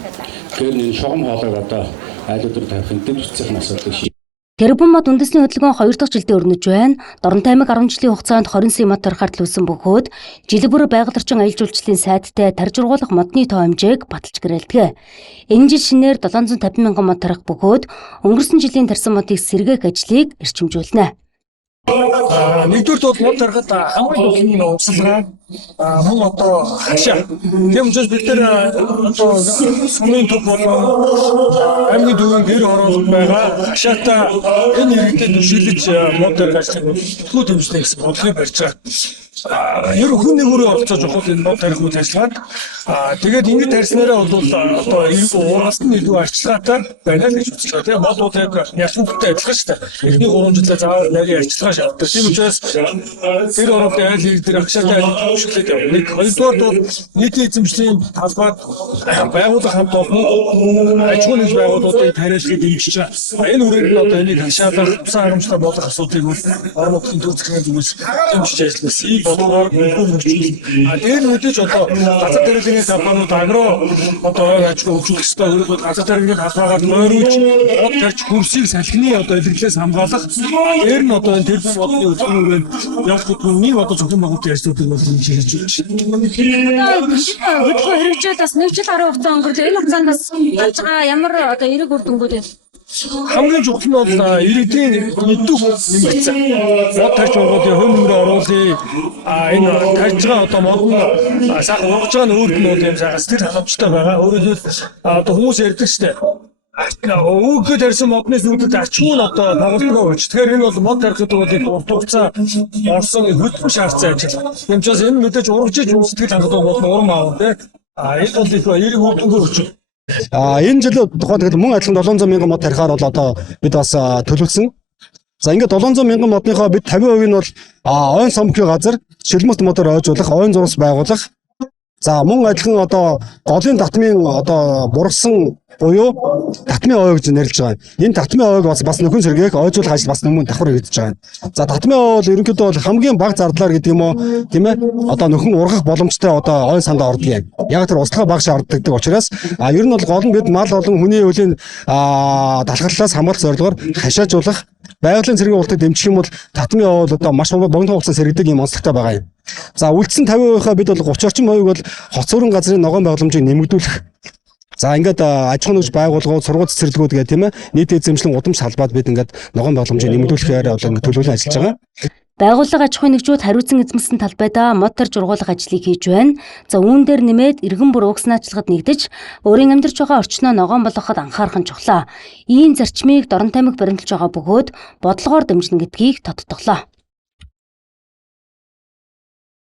Тэгэхээр энэ шугам хоолойг одоо аль өдөр тавихын дэв хэсгийн асуудал шийд. Тэрбум мод үндэсний хөдөлгөөн 2 дахь жилдээ өрнөж байна. Доронтой аймаг 10 жилийн хугацаанд 20 сая мод тархаар төлсөн бөгөөд жил бүр байгаль орчин аялал жуулчлалын сайттай тарж ургуулах модны тоо хэмжээг баталж гэрэлдэг. Энэ жил шинээр 750 мянган мод тарих бөгөөд өнгөрсөн жилийн тарсан модыг сэргээх ажлыг эрчимжүүлнэ. Нэгдүгээр бол мод тарихад хамгийн их угсалгаа мөн одоо хашаа. Тийм учраас бид одоо сумын төв болон аймгийн төвийн гэр оролцож байгаа хашаатаа энэ иргэдэд төшөөлж мод тарих ажлыг төлөв хэмжлэх гэсэн бодлогыг барьж байгаа. Ер хүн нэгүрээ оролцож явах энэ мод тарих үйл ажиллагааг тэгээд ингэж тарьснараа бол одоо уургалт нь илүү арчилгаатай байна л гэж үзэж байгаа. Тэгээд мод яг ялгуутай адилхан шүү дээ. Эхний 3 жилдээ заавал нарийн арчилгаа шаарддаг. Тийм учраас тэр оролцоо айл иргэд тэр хашаатай төлөвлөлт явуулдаг. Нэг хоёрдугаар бол нийтийн эзэмшлийн талбайд байгууллага хамт олон аж ахуйн нэгж байгууллагуудыг тариалахыг дэмжиж байгаа. Энэ үрээр нь одоо энийг хашаалах, усан харамжтай болох асуудыг бол орон нутгийн төв захиргааны зүгээс дэмжиж ажилласан. Бодлогоор дээр нь үдэж одоо газар тариалгын компаниуд агро одоо аж ахуй хөгжүүлэх ёстой. Өөрөөр газар тариалгын халбаагаар нойруулж мод тарьж хөрсийг салхины одоо илэрлээс хамгаалах. Дээр нь одоо энэ тэрбум модны хөдөлгөөнөөр явах бүхнийг одоо зөвхөн байгуулалтын ажлуудыг бол хийж байна. Хөдөлгөөн хэрэгжээд бас 1 жил гаруй хугацаа өнгөрлөө. Энэ хугацаанд бас болж байгаа ямар одоо эерэг үр дүнгууд байна? Хамгийн чухал нь бол иргэдийн мэддэг нэмэгдсэн. Мод тарьж ургуулын хувь нэмрээ оруулъя. Энэ тарьж байгаа одоо мод нь сайхан ургаж байгаа нь өөрт нь бол юм сайхан сэтгэл ханамжтай байгаа. Өөрөөр одоо хүмүүс ярьдаг шүү дээ. Өвгөө тарьсан модны сүлдэд ачгүй нь одоо тоглолтгоо өгч. Тэгэхээр энэ бол мод тарихад бол урт хугацаа орсон хөдөлгөөн шаардсан ажил. Тийм ч бас энэ мэдээж ургаж иж сэтгэл хангалуун бол урам аав те. Энэ бол их эерэг үр дүнгээр өчөв. Энэ жилийн тухайд мөн адилхан 700 мянган мод тарихаар бол одоо бид бас төлөвлөсөн. За ингээд 700 мянган модныхоо бид 50% нь бол ойн сомкийн газар шилмэлт модоор ойжуулах, ойн зурс байгуулах. За мөн адилхан одоо голын татмын одоо бургасан буюу татмын ой гэж нэрлэж байгаа. Энэ татмын ойг бас нөхөн сэргээх ойжуулах ажил бас өмнө давхар хийгдэж байгаа. За татмын ой бол ерөнхийдөө бол хамгийн бага зардлаар гэдэг юм уу тийм ээ одоо нөхөн ургах боломжтой одоо ойн санд ордог юм. Яг тэр услага багш орддог учраас ер нь бол гол нь бид мал болон хүний хөвлийн далхаллаас хамгаалах зорилгоор хашаажуулах байгалийн цэргийн ултыг дэмжих юм бол татмын ой бол одоо маш богино хугацаанд сэргдэг юм онцлогтой байгаа юм. За үлдсэн 50%-аа бид бол 30 орчим хувийг бол хоцорон газрын ногоон байгууламжийг нэмэгдүүлэх. За ингээд аж ахуйн нэгж байгууллагууд, сургууль цэцэрлэгүүд гэх тийм ээ нийт эзэмшлийн удамж салбарт бид ингээд ногоон байгууламжийг нэмэгдүүлэхээр бол ингээд төлөвлөн ажиллаж байгаа. Байгууллага аж ахуйн нэгжүүд хариуцсан эзэмсэн талбайдаа мод тарж ургуулах ажлыг хийж байна. За үүн дээр нэмээд иргэн бүр угснаачлахад нэгдэж өөрийн амьдарч байгаа орчноо ногоон болгоход анхаарах нь чухлаа. Ийм зарчмыг Доронтой аймаг баримталж байгаа бөгөөд бодлогоор дэмжинэ гэдгийг тодтоглоо.